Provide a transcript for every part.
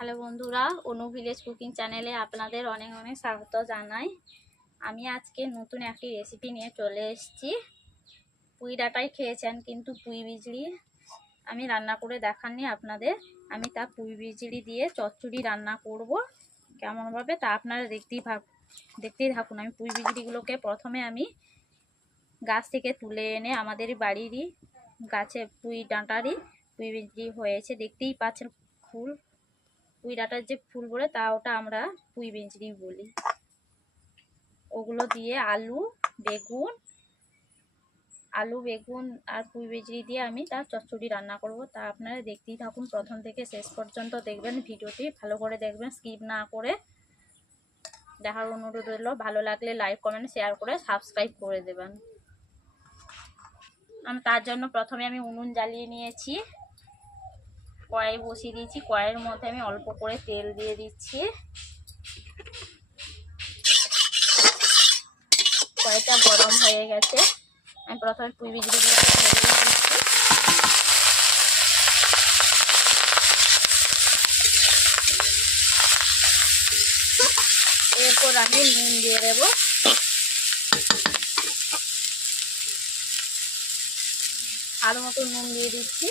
Hello বন্ধুরা, অনু village cooking চ্যানেলে আপনাদের অনেক অনেক স্বাগত জানাই। আমি আজকে নতুন একটি রেসিপি নিয়ে চলে এসেছি। পুঁই ডাটাই খেয়েছেন কিন্তু পুঁই বিজলি আমি রান্না করে দেখাননি আপনাদের। আমি তা পুঁই বিজলি দিয়ে চচ্চড়ি রান্না করব। কেমনভাবে তা আপনারা দেখতেই ভাব, দেখতেই থাকুন। আমি পুঁই বিজলিগুলোকে প্রথমে আমি গাছ থেকে তুলে এনে আমাদের বাড়িরই গাছে পুঁই ডাঁটারই পুঁই বিজলি হয়েছে, দেখতেই পাচ্ছেন ফুল। পুঁই ডাটার যে ফুল বলে তা ওটা আমরা পুঁই বিঞ্চড়ি বলি। ওগুলো দিয়ে আলু, বেগুন আলু, বেগুন আর পুঁই বিজড়ি দিয়ে আমি তার চচ্চড়ি রান্না করব। তা আপনারা দেখতেই থাকুন, প্রথম থেকে শেষ পর্যন্ত দেখবেন ভিডিওটি। ভালো করে দেখবেন, স্কিপ না করে দেখার অনুরোধ রইল। ভালো লাগলে লাইক, কমেন্ট, শেয়ার করে সাবস্ক্রাইব করে দেবেন। আমি তার জন্য প্রথমে আমি উনুন জ্বালিয়ে নিয়েছি। কড়াই বসিয়ে দিয়েছি। কড়াইয়ের মধ্যে আমি অল্প করে তেল দিয়ে দিচ্ছি। কড়াইটা গরম হয়ে গেছে। আমি প্রথমে পুঁই দিচ্ছি। এরপর আমি নুন দিয়ে দেবো। আরও মতো নুন দিয়ে দিচ্ছি।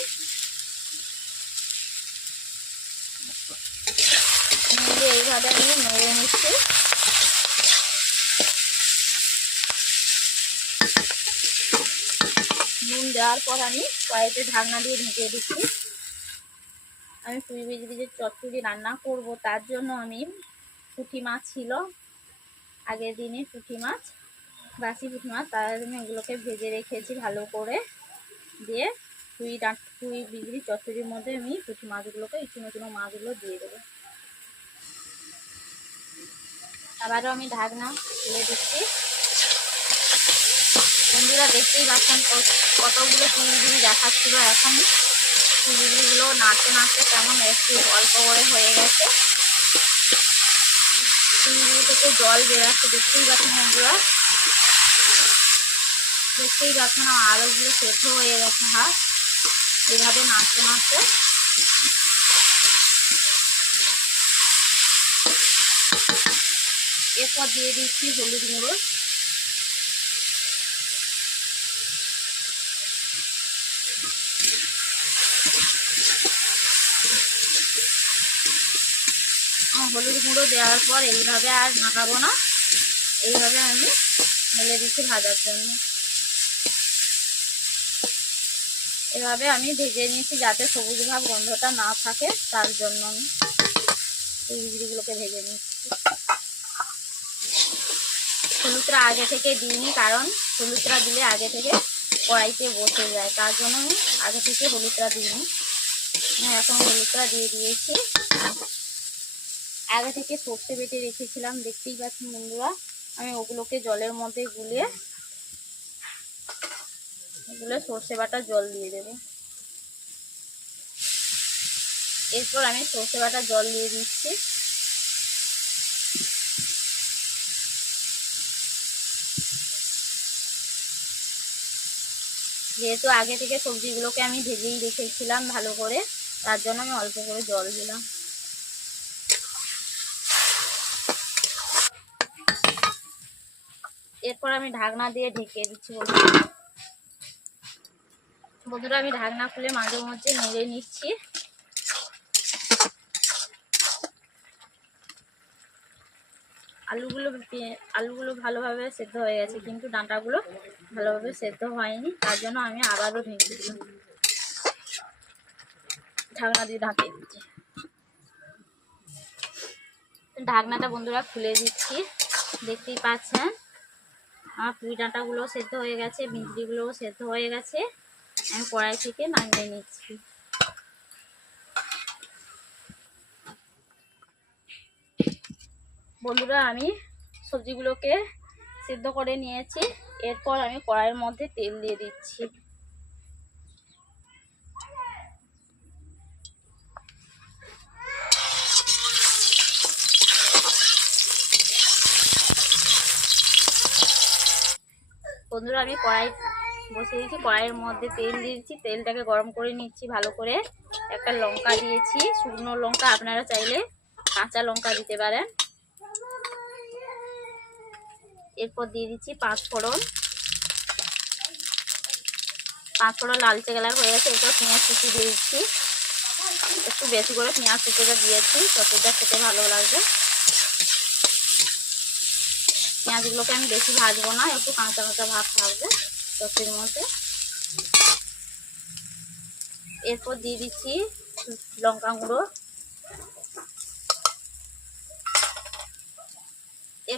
এইভাবে আমি নেড়ে নিচ্ছি। নুন দেওয়ার পর আমি কড়াইতে ঢাকনা দিয়ে ঢেকে দিচ্ছি। আমি পুঁই বিজলি যে চচ্চড়ি রান্না করব, তার জন্য আমি পুঁটি মাছ ছিল, আগের দিনে পুঁটি মাছ, বাসি পুঁটি মাছ, তার জন্য এগুলোকে ভেজে রেখেছি ভালো করে। দিয়ে ডাঁট পুঁই বিজলি চচ্চড়ির মধ্যে আমি পুঁটি মাছগুলোকে এই চুনো চুনো মাছগুলো দিয়ে দেবো। আবারও আমি ঢাকনা তুলে দিচ্ছি। বন্ধুরা দেখতেই পাচ্ছেন কত- কতগুলো বিজলি দেখাচ্ছিল এখন বিজলিগুলো নাড়তে নাড়তে কেমন একটু অল্প করে হয়ে গেছে। পুঁই থেকে জল বেরাচ্ছে দেখতেই পাচ্ছেন বন্ধুরা। দেখতেই পাচ্ছেন আলুগুলো সেদ্ধ হয়ে গেছে হাত। এভাবে নাড়তে নাড়তে এরপর দিয়ে দিচ্ছি হলুদ গুঁড়ো। হলুদ গুঁড়ো দেওয়ার পর এইভাবে আর নাড়াবো না। এইভাবে আমি মেলে দিচ্ছি ভাজার জন্য। এভাবে আমি ভেজে নিয়েছি যাতে সবুজ ভাব গন্ধটা না থাকে, তার জন্য আমি এই বিজলিগুলোকে ভেজে নিচ্ছি। হলুদটা আগে থেকে দিইনি, কারণ হলুদটা দিলে আগে থেকে কড়াইতে বসে যায়। তার জন্য আমি আগে থেকে হলুদটা দিইনি। এখন হলুদটা দিয়ে দিয়েছি। আগে থেকে সর্ষে বেটে রেখেছিলাম, দেখতেই পাচ্ছেন বন্ধুরা, আমি ওগুলোকে জলের মধ্যে গুলে গুলে সর্ষে বাটা জল দিয়ে দেবো। এরপর আমি সর্ষে বাটা জল দিয়ে দিচ্ছি। যেহেতু আগে থেকে সবজিগুলোকে আমি ভেজেই রেখেছিলাম ভালো করে, তার জন্য আমি অল্প করে জল দিলাম। এরপর আমি ঢাকনা দিয়ে ঢেকে দিচ্ছি বন্ধুরা। আমি ঢাকনা খুলে মাঝে মধ্যে নেড়ে নিচ্ছি। আলুগুলো আলুগুলো ভালোভাবে সেদ্ধ হয়ে গেছে, কিন্তু ডাঁটাগুলো ভালোভাবে সেদ্ধ হয়নি, তার জন্য আমি আবারও ঢেকে দিলাম। ঢাকনা দিয়ে ঢাকিয়ে দিচ্ছি। ঢাকনাটা বন্ধুরা খুলে দিচ্ছি, দেখতেই পাচ্ছেন? আমার পুঁই ডাঁটাগুলো সেদ্ধ হয়ে গেছে বিজলিগুলোও সেদ্ধ হয়ে গেছে, আমি কড়াই থেকে নামিয়ে নিচ্ছি। বন্ধুরা, আমি সবজিগুলোকে সিদ্ধ করে নিয়েছি। এরপর আমি কড়াইয়ের মধ্যে তেল দিয়ে দিচ্ছি। বন্ধুরা, আমি কড়াই বসিয়ে দিয়েছি। কড়াইয়ের মধ্যে তেল দিয়েছি তেলটাকে গরম করে নিচ্ছি ভালো করে। একটা লঙ্কা দিয়েছি। শুকনো লঙ্কা আপনারা চাইলে কাঁচা লঙ্কা দিতে পারেন। এরপর দিয়ে দিচ্ছি পাঁচ ফোড়ন। পাঁচ ফোড়ন লালচে কালার হয়ে গেছে, এরপর পেঁয়াজ কুচি দিয়ে দিচ্ছি। একটু বেশি করে পেঁয়াজ কুচিটা দিয়েছি ততটা খেতে ভালো লাগবে। পেঁয়াজগুলোকে আমি বেশি ভাজবো না, একটু কাঁচা কাঁচা ভাব থাকবে তসির মধ্যে। এরপর দিয়ে দিচ্ছি লঙ্কা গুঁড়ো।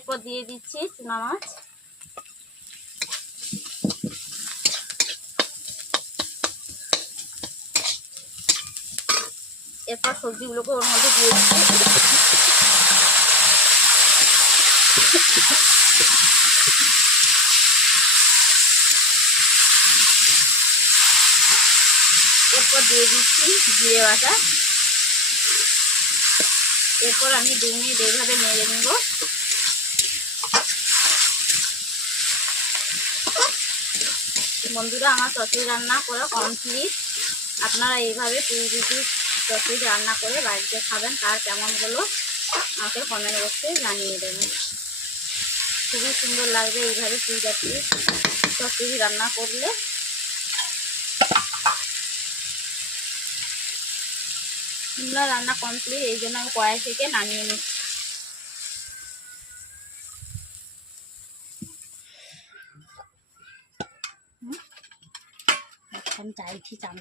এরপর দিয়ে দিচ্ছি চুনা মাছ। এরপর সবজিগুলোকে ওর মধ্যে দিয়ে দিচ্ছি। এরপর দিয়ে দিচ্ছি জিরে বাটা। এরপর আমি দু মিনিট এইভাবে নেড়ে নেব। বন্ধুরা আমার চচড়ি রান্না করা কমপ্লিট আপনারা এইভাবে পুরি রুটি চচড়ি রান্না করে বাড়িতে খাবেন তার কেমন হলো আমাকে কমেন্ট বক্সে জানিয়ে দেবেন। খুবই সুন্দর লাগবে এইভাবে পুরি জাতীয় চচড়ি রান্না করলে। রান্না কমপ্লিট এই জন্য আমি কড়াই থেকে নামিয়ে নিচ্ছি। ช้ำใจที่จำ